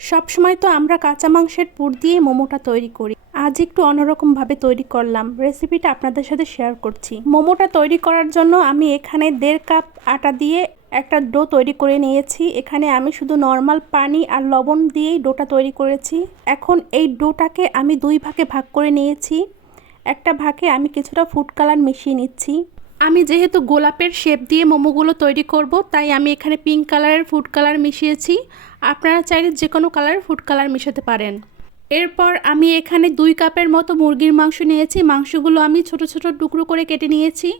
সবসময় তো আমরা কাঁচা মাংসের পুর দিয়ে মোমোটা তৈরি করি। আজ একটু অন্যরকমভাবে তৈরি করলাম। রেসিপিটা আপনাদের সাথে শেয়ার করছি। মোমোটা তৈরি করার জন্য আমি এখানে দেড় কাপ আটা দিয়ে একটা ডো তৈরি করে নিয়েছি। এখানে আমি শুধু নর্মাল পানি আর লবণ দিয়েই ডোটা তৈরি করেছি। এখন এই ডোটাকে আমি দুই ভাগে ভাগ করে নিয়েছি। একটা ভাগে আমি কিছুটা ফুড কালার মিশিয়ে নিচ্ছি। আমি যেহেতু গোলাপের শেপ দিয়ে মোমোগুলো তৈরি করব, তাই আমি এখানে পিঙ্ক কালারের ফুড কালার মিশিয়েছি। আপনারা চাইলে যে কোনো কালারের ফুড কালার মিশাতে পারেন। এরপর আমি এখানে দুই কাপের মতো মুরগির মাংস নিয়েছি। মাংসগুলো আমি ছোট ছোট টুকরো করে কেটে নিয়েছি।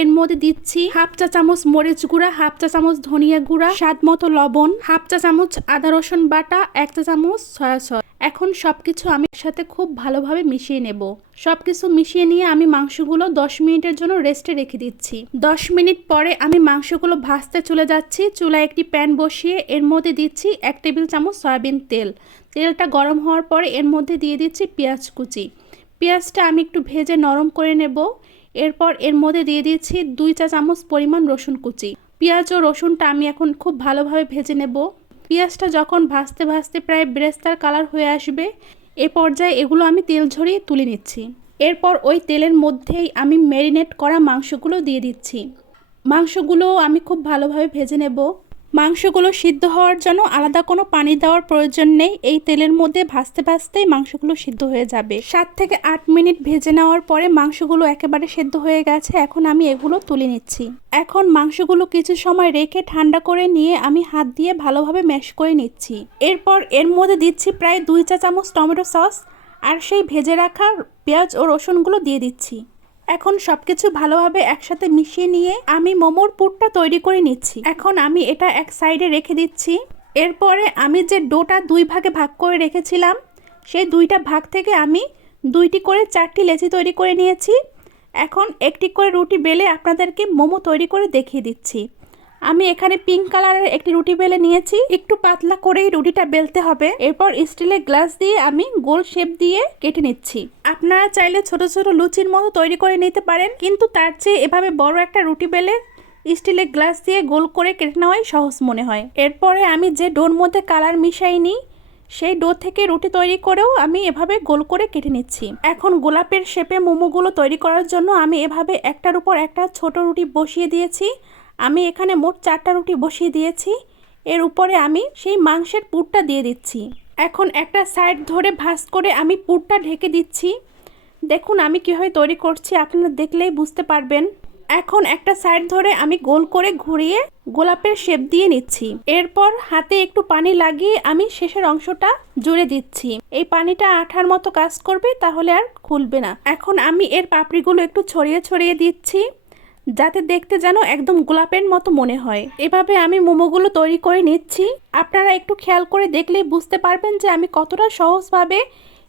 এর মধ্যে দিচ্ছি হাফ চা চামচ মরিচ গুঁড়া, হাফ চা চামচ ধনিয়া গুঁড়া, স্বাদ মতো লবণ, হাফ চা চামচ আদা রসুন বাটা, এক চা চামচ সয়া সস। এখন সবকিছু আমি সাথে খুব ভালোভাবে মিশিয়ে নেব। সবকিছু মিশিয়ে নিয়ে আমি মাংসগুলো দশ মিনিটের জন্য রেস্টে রেখে দিচ্ছি। দশ মিনিট পরে আমি মাংসগুলো ভাজতে চলে যাচ্ছি। চুলায় একটি প্যান বসিয়ে এর মধ্যে দিচ্ছি এক টেবিল চামচ সয়াবিন তেল। তেলটা গরম হওয়ার পরে এর মধ্যে দিয়ে দিচ্ছি পেঁয়াজ কুচি। পেঁয়াজটা আমি একটু ভেজে নরম করে নেব। এরপর এর মধ্যে দিয়ে দিয়েছি দুই চা চামচ পরিমাণ রসুন কুচি। পেঁয়াজ ও রসুনটা আমি এখন খুব ভালোভাবে ভেজে নেব। পেঁয়াজটা যখন ভাজতে ভাজতে প্রায় ব্রেস্তার কালার হয়ে আসবে, এ পর্যায়ে এগুলো আমি তেল ঝরিয়ে তুলে নিচ্ছি। এরপর ওই তেলের মধ্যেই আমি ম্যারিনেট করা মাংসগুলো দিয়ে দিচ্ছি। মাংসগুলো আমি খুব ভালোভাবে ভেজে নেব। মাংসগুলো সিদ্ধ হওয়ার জন্য আলাদা কোনো পানি দেওয়ার প্রয়োজন নেই। এই তেলের মধ্যে ভাজতে ভাজতেই মাংসগুলো সিদ্ধ হয়ে যাবে। সাত থেকে আট মিনিট ভেজে নেওয়ার পরে মাংসগুলো একেবারে সেদ্ধ হয়ে গেছে। এখন আমি এগুলো তুলে নিচ্ছি। এখন মাংসগুলো কিছু সময় রেখে ঠান্ডা করে নিয়ে আমি হাত দিয়ে ভালোভাবে ম্যাশ করে নিচ্ছি। এরপর এর মধ্যে দিচ্ছি প্রায় দুই চা চামচ টমেটো সস আর সেই ভেজে রাখা পেঁয়াজ ও রসুনগুলো দিয়ে দিচ্ছি। এখন সবকিছু ভালোভাবে একসাথে মিশিয়ে নিয়ে আমি মোমোর পুরটা তৈরি করে নিচ্ছি। এখন আমি এটা এক সাইডে রেখে দিচ্ছি। এরপরে আমি যে ডোটা দুই ভাগে ভাগ করে রেখেছিলাম, সেই দুইটা ভাগ থেকে আমি দুইটি করে চারটি লেচি তৈরি করে নিয়েছি। এখন একটি করে রুটি বেলে আপনাদেরকে মোমো তৈরি করে দেখিয়ে দিচ্ছি। আমি এখানে পিঙ্ক কালারের একটি রুটি বেলে নিয়েছি। একটু পাতলা করেই রুটিটা বেলতে হবে। এরপর স্টিলের গ্লাস দিয়ে আমি গোল শেপ দিয়ে কেটে নিচ্ছি। আপনারা চাইলে ছোট ছোট লুচির মতো তৈরি করে নিতে পারেন, কিন্তু তার চেয়ে এভাবে বড় একটা রুটি বেলে স্টিলের গ্লাস দিয়ে গোল করে কেটে নেওয়াই সহজ মনে হয়। এরপরে আমি যে ডোর মধ্যে কালার মিশাইনি, সেই ডো থেকে রুটি তৈরি করেও আমি এভাবে গোল করে কেটে নিচ্ছি। এখন গোলাপের শেপে মোমোগুলো তৈরি করার জন্য আমি এভাবে একটার উপর একটা ছোট রুটি বসিয়ে দিয়েছি। আমি এখানে মোট চারটা রুটি বসিয়ে দিয়েছি। এর উপরে আমি সেই মাংসের পুরটা দিয়ে দিচ্ছি। এখন একটা সাইড ধরে ভাঁজ করে আমি পুরটা ঢেকে দিচ্ছি। দেখুন, আমি কীভাবে তৈরি করছি, আপনারা দেখলেই বুঝতে পারবেন। এখন একটা সাইড ধরে আমি গোল করে ঘুরিয়ে গোলাপের শেপ দিয়ে নিচ্ছি। এরপর হাতে একটু পানি লাগিয়ে আমি শেষের অংশটা জুড়ে দিচ্ছি। এই পানিটা আঠার মতো কাজ করবে, তাহলে আর খুলবে না। এখন আমি এর পাপড়িগুলো একটু ছড়িয়ে ছড়িয়ে দিচ্ছি। যাতে দেখতে যেন একদম গোলাপের মতো মনে হয়। এভাবে আমি মোমোগুলো তৈরি করে নিচ্ছি। আপনারা একটু খেয়াল করে দেখলেই বুঝতে পারবেন যে আমি কতটা সহজভাবে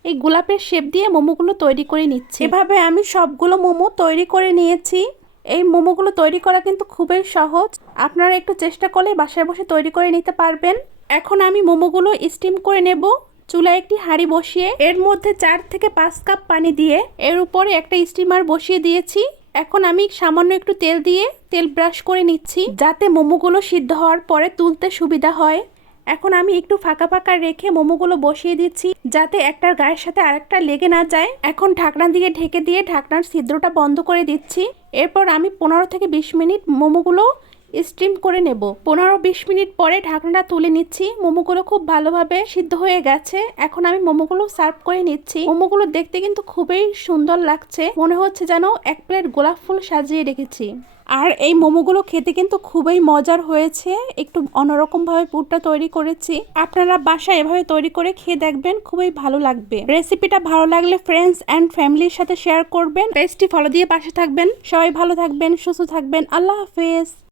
এই গোলাপের শেপ দিয়ে মোমোগুলো তৈরি করে নিচ্ছি। এভাবে আমি সবগুলো মোমো তৈরি করে নিয়েছি। এই মোমোগুলো তৈরি করা কিন্তু খুবই সহজ। আপনারা একটু চেষ্টা করলে বাসায় বসে তৈরি করে নিতে পারবেন। এখন আমি মোমোগুলো স্টিম করে নেব। চুলায় একটি হাঁড়ি বসিয়ে, এর মধ্যে চার থেকে পাঁচ কাপ পানি দিয়ে এর উপরে একটা স্টিমার বসিয়ে দিয়েছি। এখন আমি সামান্য একটু তেল দিয়ে তেল ব্রাশ করে নিচ্ছি, যাতে মোমোগুলো সিদ্ধ হওয়ার পরে তুলতে সুবিধা হয়। এখন আমি একটু ফাঁকা ফাঁকা রেখে মোমোগুলো বসিয়ে দিচ্ছি, যাতে একটার গায়ের সাথে আরেকটা লেগে না যায়। এখন ঢাকনা দিয়ে ঢেকে দিয়ে ঢাকনার ছিদ্রটা বন্ধ করে দিচ্ছি। এরপর আমি পনেরো থেকে বিশ মিনিট মোমোগুলো স্টিম করে নেব। পনেরো বিশ মিনিট পরে ঢাকনাটা তুলে নিচ্ছি। মোমোগুলো খুব ভালোভাবে সিদ্ধ হয়ে গেছে। এখন আমি মোমোগুলো সার্ভ করে নিচ্ছি। মোমোগুলো দেখতে কিন্তু খুবই সুন্দর লাগছে। মনে হচ্ছে যেন এক প্লেট গোলাপ ফুল সাজিয়ে রেখেছি। আর এই মোমোগুলো খেতে কিন্তু খুবই মজার হয়েছে। একটু অন্যরকমভাবে পুরটা তৈরি করেছি। আপনারা বাসায় এভাবে তৈরি করে খেয়ে দেখবেন, খুবই ভালো লাগবে। রেসিপিটা ভালো লাগলে ফ্রেন্ডস অ্যান্ড ফ্যামিলির সাথে শেয়ার করবেন। পেজটি ফলো দিয়ে পাশে থাকবেন। সবাই ভালো থাকবেন, সুস্থ থাকবেন। আল্লাহ হাফেজ।